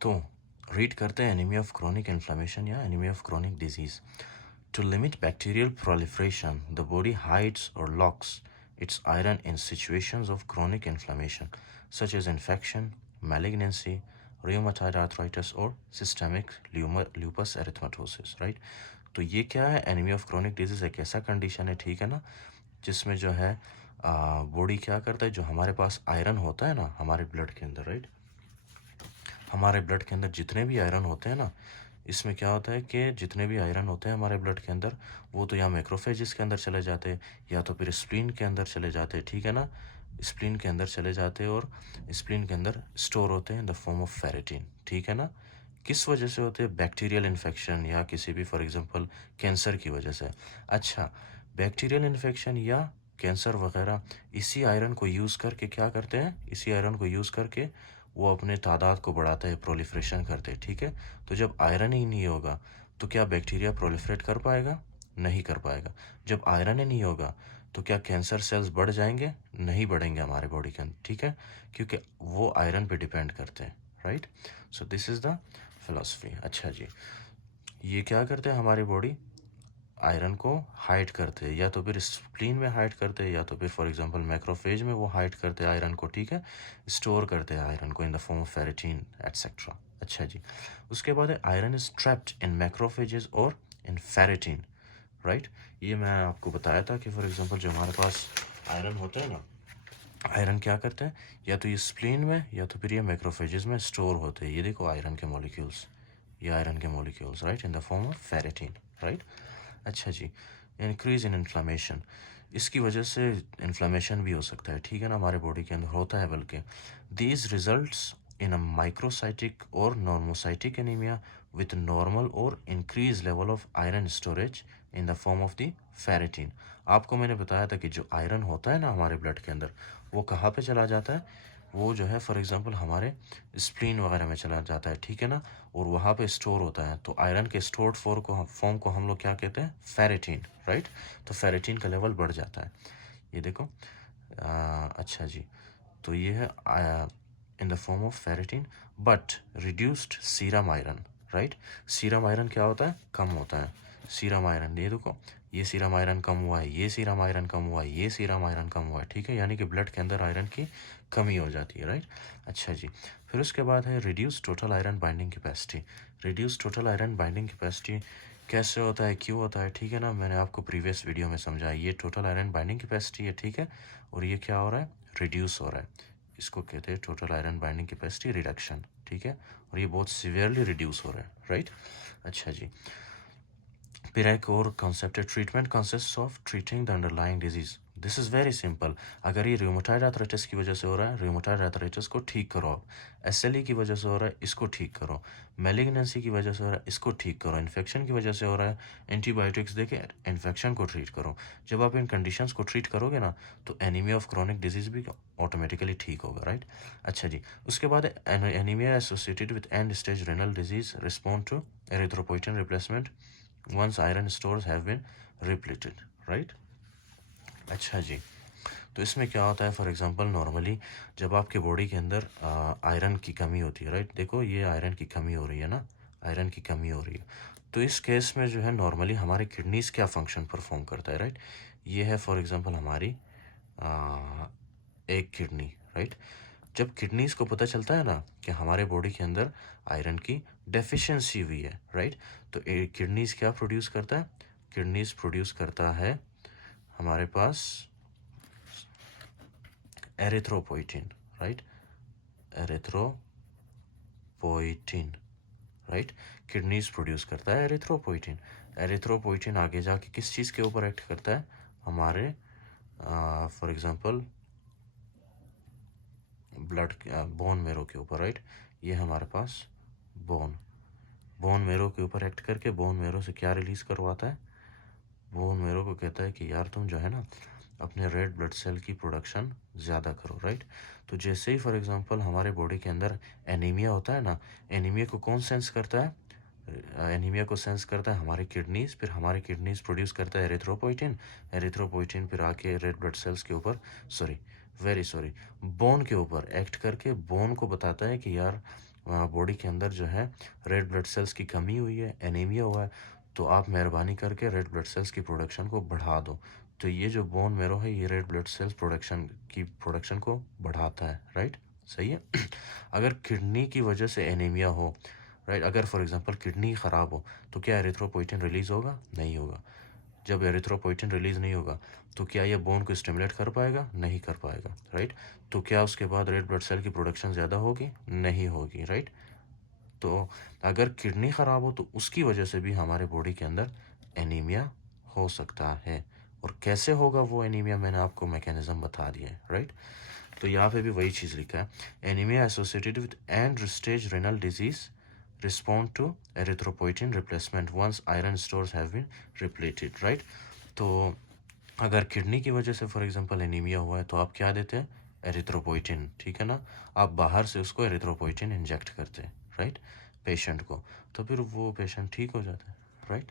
तो रीड करते हैं एनीमिया ऑफ क्रोनिक इन्फ्लेमेशन या anaemia of chronic disease. To limit bacterial proliferation, the body hides or locks its iron in situations of chronic inflammation, such as infection, malignancy, rheumatoid arthritis, or systemic lupus erythematosus. Right? तो ये क्या है? Anaemia of chronic disease एक ऐसा condition है, ठीक है ना, जिसमें जो है बॉडी क्या करता है, जो हमारे पास आयरन होता है ना हमारे ब्लड के अंदर, राइट, हमारे ब्लड के अंदर जितने भी आयरन होते हैं ना, इसमें क्या होता है कि जितने भी आयरन होते हैं हमारे ब्लड के अंदर, वो तो या मैक्रोफेजेस के अंदर चले जाते हैं या तो फिर स्प्लीन के अंदर चले जाते हैं, ठीक है ना, स्प्लीन के अंदर चले जाते हैं और स्प्लीन के अंदर स्टोर होते हैं in the form of ferritin, ठीक है ना. किस वजह से होते हैं? बैक्टीरियल इन्फेक्शन या किसी भी फॉर एग्जांपल कैंसर की वजह से. अच्छा, बैक्टीरियल इन्फेक्शन या कैंसर वगैरह इसी आयरन को यूज़ करके क्या करते हैं, इसी आयरन को यूज़ करके वो अपने तादाद को बढ़ाता है, प्रोलिफ्रेशन करते हैं, ठीक है. तो जब आयरन ही नहीं होगा तो क्या बैक्टीरिया प्रोलिफरेट कर पाएगा? नहीं कर पाएगा. जब आयरन ही नहीं होगा तो क्या कैंसर सेल्स बढ़ जाएंगे? नहीं बढ़ेंगे हमारे बॉडी के अंदर, ठीक है, क्योंकि वो आयरन पे डिपेंड करते हैं, right. So this is the philosophy. अच्छा जी, ये क्या करते हैं, हमारी बॉडी आयरन को हाइड करते हैं, या तो फिर स्प्लीन में हाइड करते हैं या तो फिर फॉर एग्जांपल मैक्रोफेज में वो हाइड करते हैं आयरन को, ठीक है, स्टोर करते हैं आयरन को in the form of ferritin etcetera. अच्छा जी, उसके बाद है iron is trapped in macrophages और इन फेरेटिन, राइट. ये मैं आपको बताया था कि फॉर एग्जांपल जो हमारे पास आयरन होता है ना, आयरन क्या करते हैं, या तो ये स्प्लीन में या तो फिर ये मैक्रोफेजेस में स्टोर होते हैं. ये देखो आयरन के मॉलिक्यूल्स, ये आयरन के molecules, right, in the form of ferritin, right. अच्छा जी, इंक्रीज इन इन्फ्लामेशन, इसकी वजह से इन्फ्लामेशन भी हो सकता है, ठीक है ना, हमारे बॉडी के अंदर होता है बल्कि. These results in a microcytic और नॉर्मोसाइटिक एनीमिया विथ नॉर्मल और increase level of iron storage in the form of the ferritin. आपको मैंने बताया था कि जो आयरन होता है ना हमारे ब्लड के अंदर, वो कहाँ पे चला जाता है, वो जो है फॉर एग्जांपल हमारे स्प्लीन वगैरह में चला जाता है, ठीक है ना, और वहाँ पे स्टोर होता है. तो आयरन के स्टोर्ड फॉर्म को हम लोग क्या कहते हैं, फेरेटिन, राइट. तो फेरेटिन का लेवल बढ़ जाता है. ये देखो अच्छा जी, तो ये है in the form of ferritin but reduced serum iron, right. Serum iron क्या होता है, कम होता है. सीरम आयरन ये देखो, ये सीरम आयरन कम हुआ है, ये सीरम आयरन कम हुआ है, ये सीरम आयरन कम हुआ है, ठीक है, यानी कि ब्लड के अंदर आयरन की कमी हो जाती है, राइट. अच्छा जी, फिर उसके बाद है reduce total iron binding capacity. Reduce total iron binding capacity कैसे होता है, क्यों होता है, ठीक है ना, मैंने आपको प्रीवियस वीडियो में समझाया. ये टोटल आयरन बाइंडिंग कैपेसिटी है, ठीक है, और ये क्या हो रहा है, रिड्यूस हो रहा है. इसको कहते हैं total iron binding capacity reduction, ठीक है, और ये बहुत सीवियरली रिड्यूस हो रहा है, राइट. अच्छा जी, फिर एक और कॉन्सेप्ट है, treatment consist of treating the underlying disease. This is very simple. अगर ये रूमेटॉइड आर्थराइटिस की वजह से हो रहा है, रूमेटॉइड आर्थराइटिस को ठीक करो आप. एसएलई की वजह से हो रहा है, इसको ठीक करो. मैलिग्नेंसी की वजह से हो रहा है, इसको ठीक करो. इन्फेक्शन की वजह से हो रहा है, एंटीबायोटिक्स देके इन्फेक्शन को ट्रीट करो. जब आप इन कंडीशंस को ट्रीट करोगे ना, तो एनीमिया ऑफ क्रोनिक डिजीज भी ऑटोमेटिकली ठीक होगा, राइट. अच्छा जी, उसके बाद anaemia associated with end stage renal disease respond to erythropoietin replacement once iron stores have been repleted, right. अच्छा जी, तो इसमें क्या होता है, फॉर एग्जांपल नॉर्मली जब आपके बॉडी के अंदर आयरन की कमी होती है, राइट, देखो ये आयरन की कमी हो रही है ना, आयरन की कमी हो रही है, तो इस केस में जो है नॉर्मली हमारे किडनीज क्या फंक्शन परफॉर्म करता है, राइट. ये है फॉर एग्जांपल हमारी एक किडनी, राइट. जब किडनीज को पता चलता है ना कि हमारे बॉडी के अंदर आयरन की डेफिशिएंसी हुई है, राइट, तो किडनीज क्या प्रोड्यूस करता है, किडनीज प्रोड्यूस करता है हमारे पास erythropoietin, right, erythropoietin, right. Kidneys produce करता है एरिथ्रोपोइटिन. एरिथ्रोपोइटिन आगे जाके किस चीज़ के ऊपर एक्ट करता है, हमारे for example blood bone marrow के ऊपर, राइट. ये हमारे पास बोन बोन मेरो के ऊपर एक्ट करके बोन मेरो से क्या रिलीज करवाता है, बोन मेरो को कहता है कि यार तुम जो है ना अपने रेड ब्लड सेल की प्रोडक्शन ज़्यादा करो, राइट. तो जैसे ही फॉर एग्जांपल हमारे बॉडी के अंदर एनीमिया होता है ना, एनीमिया को कौन सेंस करता है, एनीमिया को सेंस करता है हमारे किडनीज, फिर हमारे किडनीज प्रोड्यूस करता है एरिथ्रोपोइटिन. एरिथ्रोपोइटिन फिर आके रेड ब्लड सेल्स के ऊपर, सॉरी वेरी सॉरी, बोन के ऊपर एक्ट करके बोन को बताता है कि यार बॉडी के अंदर जो है रेड ब्लड सेल्स की कमी हुई है, एनीमिया हुआ है, तो आप मेहरबानी करके रेड ब्लड सेल्स की प्रोडक्शन को बढ़ा दो। तो ये जो बोन मेरो है ये रेड ब्लड सेल्स प्रोडक्शन को बढ़ाता है, राइट? सही है। अगर किडनी की वजह से एनीमिया हो, राइट, अगर फॉर एग्जांपल किडनी ख़राब हो तो क्या एरिथ्रोपोइटिन रिलीज़ होगा? नहीं होगा। जब एरिथ्रोपोइटिन रिलीज़ नहीं होगा तो क्या ये बोन को स्टिमुलेट कर पाएगा? नहीं कर पाएगा, राइट? तो क्या उसके बाद रेड ब्लड सेल की प्रोडक्शन ज़्यादा होगी? नहीं होगी, राइट? तो अगर किडनी ख़राब हो तो उसकी वजह से भी हमारे बॉडी के अंदर एनीमिया हो सकता है। और कैसे होगा वो एनीमिया, मैंने आपको मैकेनिज्म बता दिया है, राइट? तो यहाँ पे भी वही चीज़ लिखा है, anaemia associated with end stage renal disease respond to erythropoietin replacement once iron stores have been repleted, right? तो अगर किडनी की वजह से फॉर एग्जांपल एनीमिया हुआ है तो आप क्या देते हैं? एरिथ्रोपोइटिन, ठीक है ना? आप बाहर से उसको एरिथ्रोपोइटिन इंजेक्ट करते हैं, राइट, पेशेंट को, तो फिर वो पेशेंट ठीक हो जाता है, राइट?